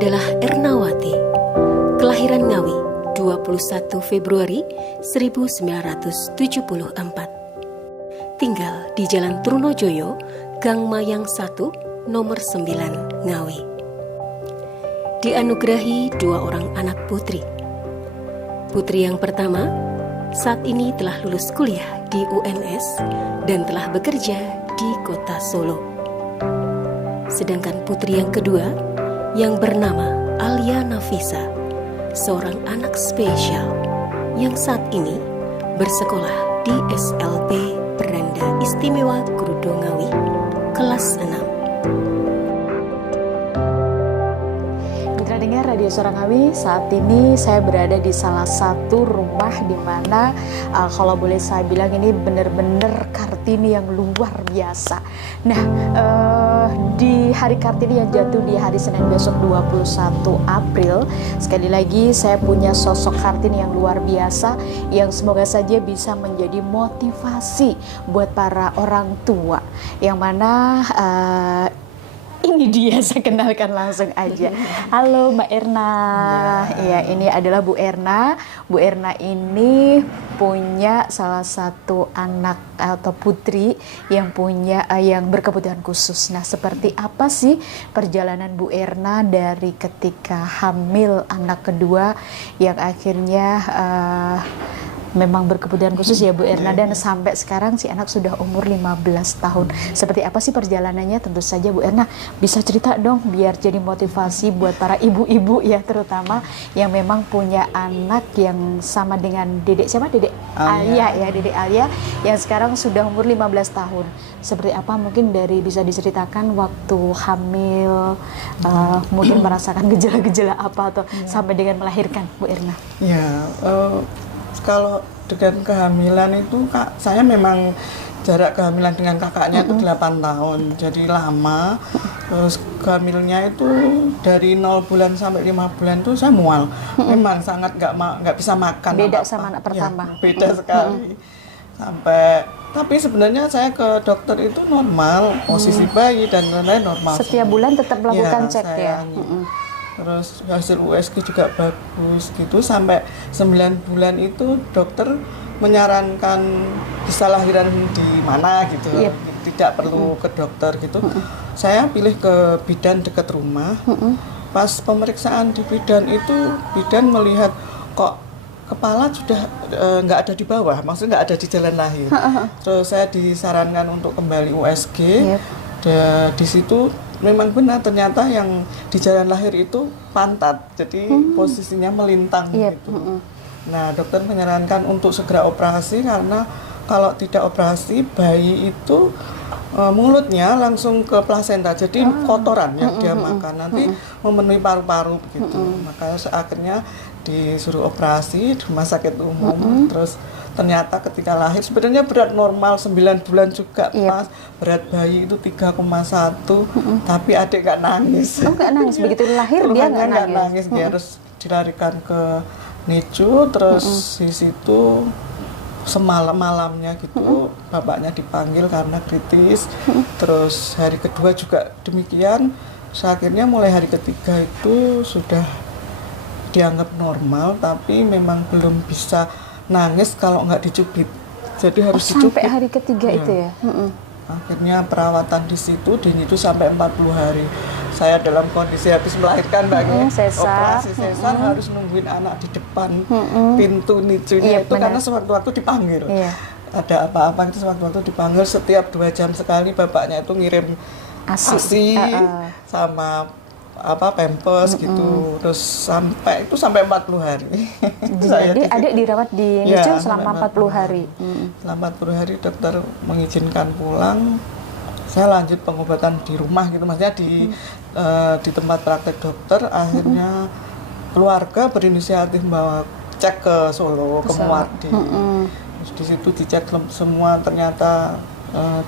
adalah Ernawati, kelahiran Ngawi 21 Februari 1974. Tinggal di Jalan Trunojoyo, Gang Mayang 1, nomor 9, Ngawi. Dianugerahi 2 orang anak putri. Putri yang pertama saat ini telah lulus kuliah di UNS dan telah bekerja di kota Solo. Sedangkan putri yang kedua yang bernama Alia Nafisa, seorang anak spesial yang saat ini bersekolah di SLP Beranda Istimewa Grudo Ngawi, kelas 6. Mitra dengar Radio Suara Ngawi, saat ini saya berada di salah satu rumah di mana kalau boleh saya bilang ini benar-benar Kartini yang luar biasa. Nah, di hari Kartini yang jatuh di hari Senin besok 21 April, sekali lagi saya punya sosok Kartini yang luar biasa yang semoga saja bisa menjadi motivasi buat para orang tua yang mana ini dia, saya kenalkan langsung aja. Halo Mbak Erna. Ya, ini adalah Bu Erna. Bu Erna ini punya salah satu anak atau putri yang yang berkebutuhan khusus. Nah, seperti apa sih perjalanan Bu Erna dari ketika hamil anak kedua yang akhirnya memang berkebutuhan khusus ya Bu Erna, dan sampai sekarang si anak sudah umur 15 tahun. Seperti apa sih perjalanannya? Tentu saja Bu Erna bisa cerita dong biar jadi motivasi buat para ibu-ibu ya, terutama yang memang punya anak yang sama dengan Dedek siapa? Dedek Alia ya, Dedek Alia yang sekarang sudah umur 15 tahun. Seperti apa mungkin bisa diceritakan waktu hamil, mungkin merasakan gejala-gejala apa atau sampai dengan melahirkan Bu Erna? Ya, kalau dengan kehamilan itu saya memang jarak kehamilan dengan kakaknya itu 8 tahun, jadi lama. Terus hamilnya itu dari 0 bulan sampai 5 bulan itu saya mual, memang sangat nggak bisa makan. Beda sama anak pertama. Ya, beda sekali. Tapi sebenarnya saya ke dokter itu normal, posisi bayi dan lain-lain normal. Setiap bulan tetap melakukan cek ya. Terus hasil USG juga bagus gitu, sampai 9 bulan itu dokter menyarankan bisa lahiran di mana gitu, tidak perlu ke dokter gitu. Saya pilih ke bidan dekat rumah. Pas pemeriksaan di bidan itu, bidan melihat kok kepala sudah nggak ada di bawah, maksudnya nggak ada di jalan lahir. Terus saya disarankan untuk kembali USG. Di situ memang benar, ternyata yang di jalan lahir itu pantat, jadi posisinya melintang gitu. Nah, dokter menyarankan untuk segera operasi karena kalau tidak operasi bayi itu mulutnya langsung ke plasenta, jadi kotoran yang dia makan nanti memenuhi paru-paru gitu. Makanya akhirnya disuruh operasi di rumah sakit umum. Terus ternyata ketika lahir sebenarnya berat normal 9 bulan juga pas, berat bayi itu 3,1, tapi adik nggak nangis. Oh, nggak nangis, begitu lahir dia nggak nangis. Dia harus dilarikan ke NICU, terus di situ semalam-malamnya gitu bapaknya dipanggil karena kritis. Terus hari kedua juga demikian. Akhirnya mulai hari ketiga itu sudah dianggap normal, tapi memang belum bisa nangis kalau nggak dicubit, jadi harus dicubit. Sampai hari ketiga itu ya? Akhirnya perawatan di situ, dan itu sampai 40 hari. Saya dalam kondisi habis melahirkan, operasi sesar, harus nungguin anak di depan pintu NICU-nya itu, karena sewaktu-waktu dipanggil. Ada apa-apa itu sewaktu-waktu dipanggil, setiap 2 jam sekali bapaknya itu ngirim ASI sama Pampers gitu. Terus sampai 40 hari. Jadi adik dirawat di NICU selama 40 hari. Selama 40 hari dokter mengizinkan pulang. Saya lanjut pengobatan di rumah gitu, maksudnya di tempat praktek dokter. Akhirnya keluarga berinisiatif bawa cek ke Solo, ke Muardi. Di situ dicek semua, ternyata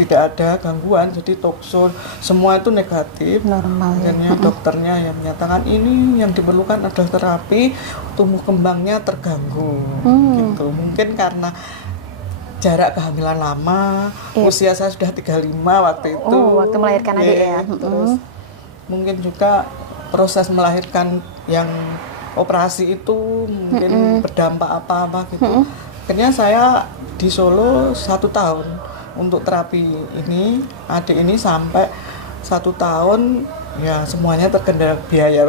tidak ada gangguan, jadi tokso semua itu negatif, normal. Akhirnya dokternya yang menyatakan ini yang diperlukan adalah terapi, tumbuh kembangnya terganggu gitu. Mungkin karena jarak kehamilan lama, usia saya sudah 35 waktu itu. Waktu melahirkan adik ya. Terus mungkin juga proses melahirkan yang operasi itu mungkin berdampak apa-apa gitu. Akhirnya saya di Solo 1 tahun untuk terapi ini, adik ini sampai 1 tahun ya semuanya terkendala biaya.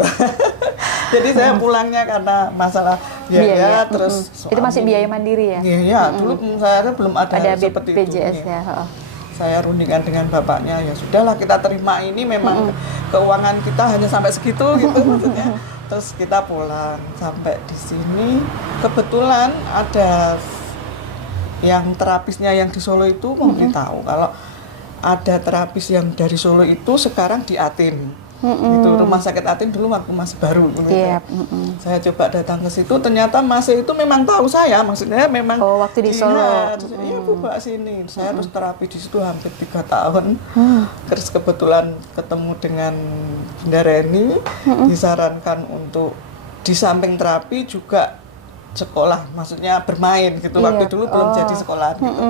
Jadi saya pulangnya karena masalah biaya terus itu masih biaya mandiri ya? Iya, dulu saya belum ada seperti BPJS itu. ya. Saya rundingkan dengan bapaknya, ya sudahlah kita terima ini memang keuangan kita hanya sampai segitu gitu maksudnya. Terus kita pulang sampai di sini kebetulan ada yang terapisnya yang di Solo itu memberitahu kalau ada terapis yang dari Solo itu sekarang di Atin. Itu rumah sakit Atin dulu waktu masih baru gitu. Saya coba datang ke situ, ternyata Mas itu memang tahu saya, maksudnya memang waktu di Solo. Iya Bu, Mbak sini. Saya harus terapi di situ hampir 3 tahun. Terus kebetulan ketemu dengan Bunda Reni, disarankan untuk di samping terapi juga sekolah, maksudnya bermain gitu. Waktu dulu belum jadi sekolah gitu,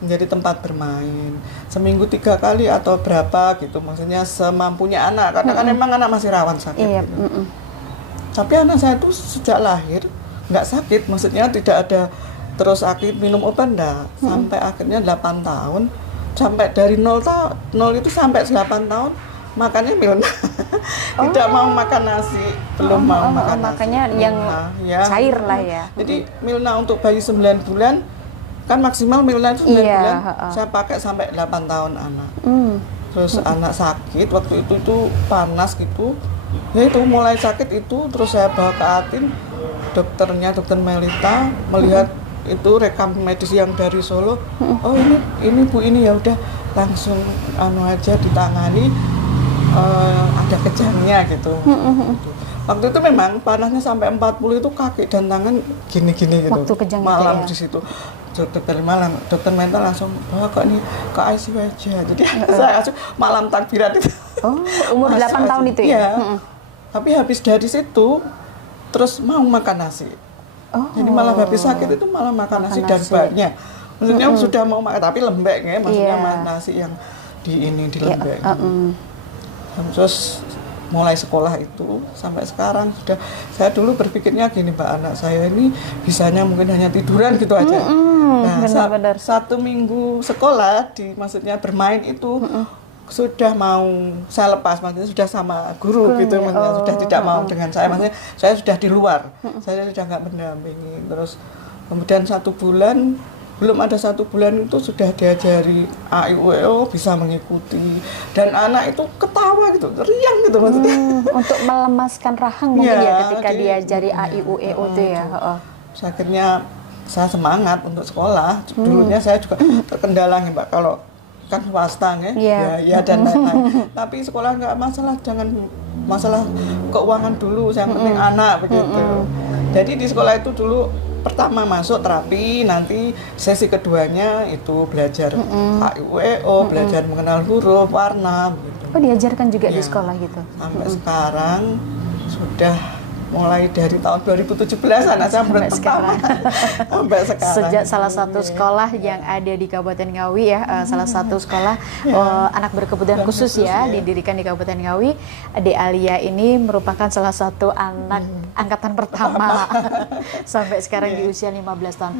menjadi tempat bermain seminggu 3 kali atau berapa gitu, maksudnya semampunya anak, karena kan emang anak masih rawan sakit gitu. Tapi anak saya tuh sejak lahir nggak sakit, maksudnya tidak ada terus sakit minum obat enggak, sampai akhirnya 8 tahun, sampai dari 0 itu sampai 8 tahun makannya Milna. Tidak mau makan nasi, belum mau makan nasi. Makanya yang cair lah ya. Jadi Milna untuk bayi 9 bulan kan maksimal Milna itu 9 bulan. Saya pakai sampai 8 tahun anak. Terus anak sakit waktu itu panas gitu. Ya itu mulai sakit itu, terus saya bawa ke Atin. Dokternya Dokter Melita melihat itu rekam medis yang dari Solo. Oh ini Bu ini ya udah langsung aja ditangani. Ada kejangnya gitu. Waktu itu memang panasnya sampai 40 itu kaki dan tangan gini-gini gitu. Waktu kejang malam itu ya? Di situ dokter mental langsung bawa ke ini ke ICU aja. Jadi saya langsung malam takbiran itu. Umur 8 tahun itu ya? Iya. Tapi habis dari situ terus mau makan nasi. Jadi malah habis sakit itu malah makan nasi dan banyak. Maksudnya sudah mau makan tapi lembek ya, maksudnya nasi yang di lembek. Terus mulai sekolah itu sampai sekarang sudah, saya dulu berpikirnya gini Mbak, anak saya ini bisanya mungkin hanya tiduran gitu aja. Nah, benar-benar 1 minggu sekolah maksudnya bermain itu sudah mau saya lepas, maksudnya sudah sama guru gitu, maksudnya sudah tidak mau dengan saya, maksudnya saya sudah di luar, saya sudah nggak mendampingi. Terus kemudian 1 bulan, belum ada 1 bulan itu sudah diajari AIUEO, bisa mengikuti, dan anak itu ketawa gitu, riang gitu maksudnya. Untuk melemaskan rahang mungkin ya ketika diajari AIUEO itu ya. Akhirnya saya semangat untuk sekolah. Dulunya saya juga terkendala nih Mbak, kalau kan swasta ya dan lain-lain. Tapi sekolah nggak masalah, jangan masalah keuangan dulu, yang penting anak begitu. Jadi di sekolah itu dulu pertama masuk terapi, nanti sesi keduanya itu belajar AIUEO, belajar mengenal huruf, warna gitu. Diajarkan juga di sekolah gitu. Sampai sekarang sudah mulai dari tahun 2017 anak saya sampai sekarang. Sampai sekarang. Sejak salah satu sekolah yang ada di Kabupaten Ngawi ya, salah satu sekolah anak berkebutuhan khusus ya, didirikan di Kabupaten Ngawi. Adik Alia ini merupakan salah satu anak angkatan pertama sampai sekarang di usia 15 tahun.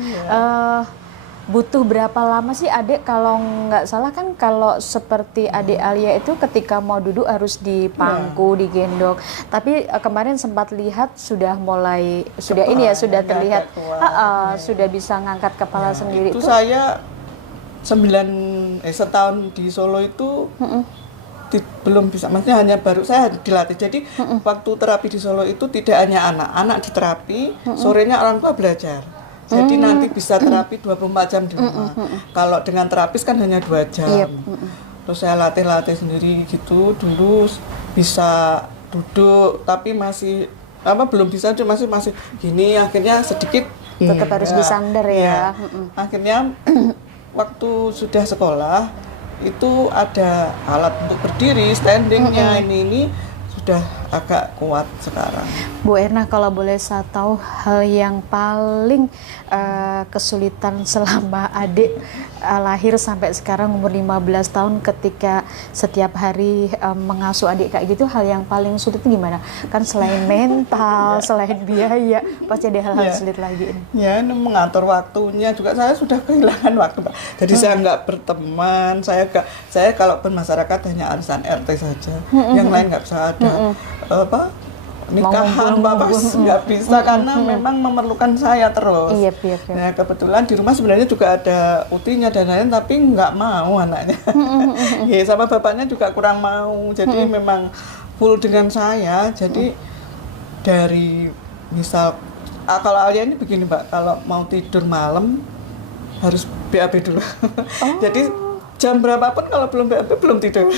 Butuh berapa lama sih adik, kalau nggak salah kan kalau seperti adik Alia itu ketika mau duduk harus dipangku, digendong. Tapi kemarin sempat lihat sudah mulai, sudah ini ya, sudah terlihat sudah bisa ngangkat kepala sendiri. Itu saya setahun di Solo itu belum bisa, maksudnya hanya baru saya dilatih. Jadi waktu terapi di Solo itu tidak hanya anak diterapi, sorenya orang tua belajar. Jadi nanti bisa terapi 24 jam di rumah. Kalau dengan terapis kan hanya 2 jam. Terus saya latih sendiri gitu. Dulu bisa duduk, tapi masih belum bisa, masih gini. Akhirnya sedikit tetap harus disandar ya. Akhirnya waktu sudah sekolah itu ada alat untuk berdiri, standingnya ini sudah agak kuat sekarang. Bu Erna, kalau boleh saya tahu hal yang paling kesulitan selama adik lahir sampai sekarang umur 15 tahun ketika setiap hari mengasuh adik kayak gitu, hal yang paling sulit itu gimana? Kan selain mental, selain biaya, pasti ada hal-hal sulit lagi ini. Ya, mengatur waktunya juga saya sudah kehilangan waktu, Pak. Jadi saya nggak berteman, saya kalau bermasyarakat hanya arisan RT saja, yang lain nggak bisa ada nikahan, nggak bisa karena memang memerlukan saya terus. Iya. Nah, kebetulan di rumah sebenarnya juga ada utinya dan lain, tapi nggak mau anaknya. Ya, sama bapaknya juga kurang mau, jadi memang full dengan saya. Jadi dari misal kalau Alia ini begini, Mbak, kalau mau tidur malam harus BAB dulu. Jadi jam berapapun kalau belum BAB belum tidur.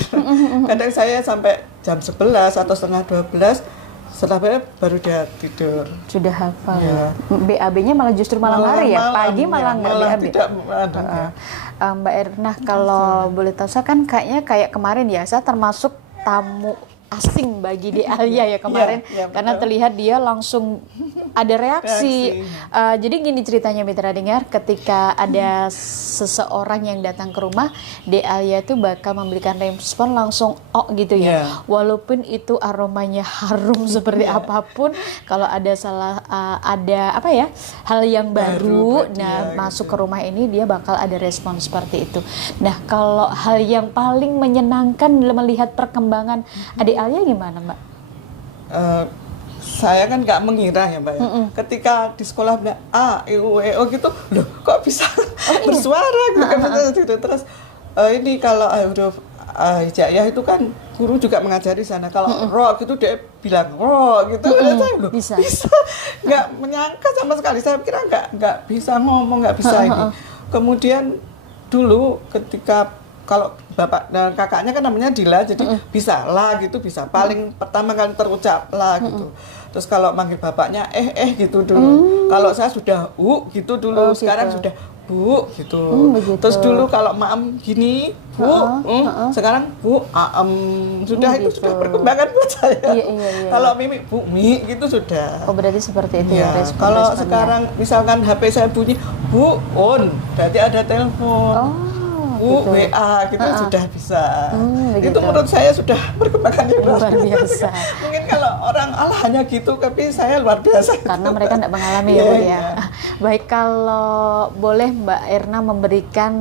Kadang saya sampai jam 11 atau setengah 12 setelah BAB baru dia tidur. Sudah hafal. Ya. BAB-nya malah justru malam hari ya? Pagi malah nggak BAB? Tidak ada. Mbak Erna, kalau boleh tahu, saya kan kayaknya kayak kemarin ya, saya termasuk tamu asing bagi di Alia ya kemarin, karena terlihat dia langsung ada reaksi. Jadi gini ceritanya mitra dengar, ketika ada seseorang yang datang ke rumah, di Alia itu bakal memberikan respon langsung gitu ya. Walaupun itu aromanya harum seperti apapun, kalau ada hal yang baru masuk ke rumah ini, dia bakal ada respon seperti itu. Nah, kalau hal yang paling menyenangkan melihat perkembangan adik Alia gimana, Mbak? Saya kan nggak mengira ya, Mbak. Ketika di sekolah bilang A, E, U, E, O gitu, loh kok bisa bersuara gitu. Terus ini kalau huruf hijaiyah itu kan guru juga mengajari sana. Kalau ro gitu dia bilang ro gitu. Loh, bisa. Nggak menyangka sama sekali. Saya kira nggak bisa ngomong, nggak bisa ini. Kemudian dulu ketika kalau bapak dan kakaknya kan namanya Dila, jadi bisa lah gitu, bisa paling pertama kali terucap lah gitu. Terus kalau manggil bapaknya gitu dulu. Kalau saya sudah gitu dulu, sekarang sudah Bu gitu. Terus dulu kalau maam gini Bu, sekarang Bu sudah itu sudah perkembangan buat saya. Kalau Mimi Bu Mi gitu sudah. Oh, berarti seperti itu ya respon. Kalau sekarang misalkan HP saya bunyi Bu on, berarti ada telepon. Bu, gitu. WA gitu sudah bisa. Itu menurut saya sudah perkembangan yang luar biasa. Mungkin kalau orang hanya gitu, tapi saya luar biasa. Karena mereka tidak mengalami ya, Bu ya. Baik, kalau boleh Mbak Erna memberikan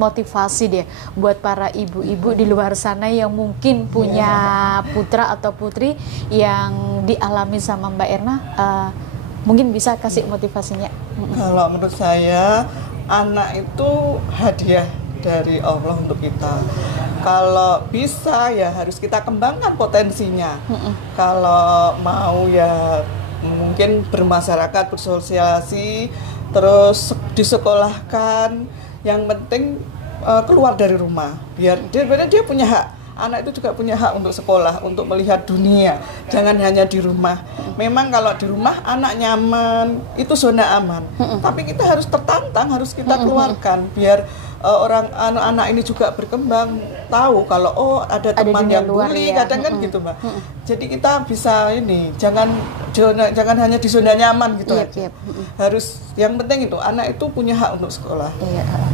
motivasi deh buat para ibu-ibu di luar sana yang mungkin punya putra atau putri yang dialami sama Mbak Erna, mungkin bisa kasih motivasinya. Kalau menurut saya anak itu hadiah dari Allah untuk kita. Kalau bisa ya harus kita kembangkan potensinya. Kalau mau ya mungkin bermasyarakat, bersosialisasi, terus disekolahkan. Yang penting keluar dari rumah. Biar dia punya hak. Anak itu juga punya hak untuk sekolah, untuk melihat dunia. Jangan hanya di rumah. Memang kalau di rumah anak nyaman, itu zona aman. Tapi kita harus tertantang, harus kita keluarkan biar anak-anak ini juga berkembang, tahu kalau ada teman yang bully, kadang kan gitu, Mbak. Jadi kita bisa jangan hanya di zona nyaman gitu aja. Harus yang penting itu anak itu punya hak untuk sekolah.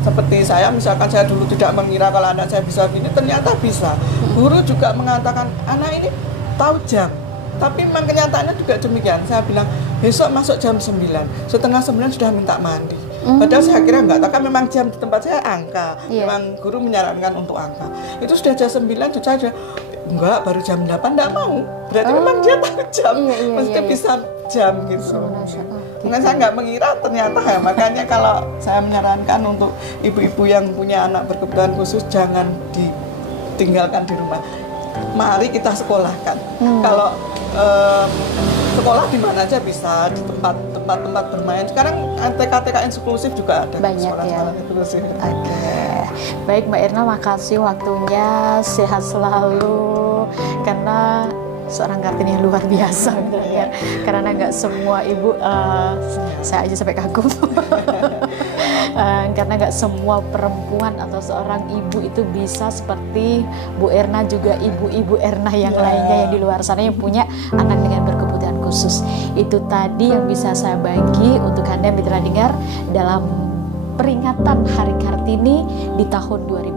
Seperti saya, misalkan saya dulu tidak mengira kalau anak saya bisa begini, ternyata bisa. Guru juga mengatakan anak ini tahu jam. Tapi memang kenyataannya juga demikian. Saya bilang besok masuk jam 9, setengah 9 sudah minta mandi. Padahal saya kira enggak, tapi memang jam di tempat saya angka. Memang guru menyarankan untuk angka. Itu sudah jam 9, saja enggak, baru jam 8 enggak mau. Berarti memang dia tahu jam. Mesti bisa jam gitu. Mungkin saya enggak mengira ternyata ya. Makanya kalau saya menyarankan untuk ibu-ibu yang punya anak berkebutuhan khusus, jangan ditinggalkan di rumah. Mari kita sekolahkan. Kalau sekolah di mana aja bisa, di tempat bermain. Sekarang TK inklusif juga ada. Banyak sekolah inklusif. Baik Mbak Erna, makasih waktunya, sehat selalu. Karena seorang Kartini yang luar biasa ya. Karena nggak semua ibu, saya aja sampai kagum. Karena nggak semua perempuan atau seorang ibu itu bisa seperti Bu Erna, juga ibu-ibu Erna yang lainnya yang di luar sana yang punya anak dengan berkebutuhan khusus. Itu tadi yang bisa saya bagi untuk Anda mitra dengar dalam peringatan Hari Kartini di tahun 2020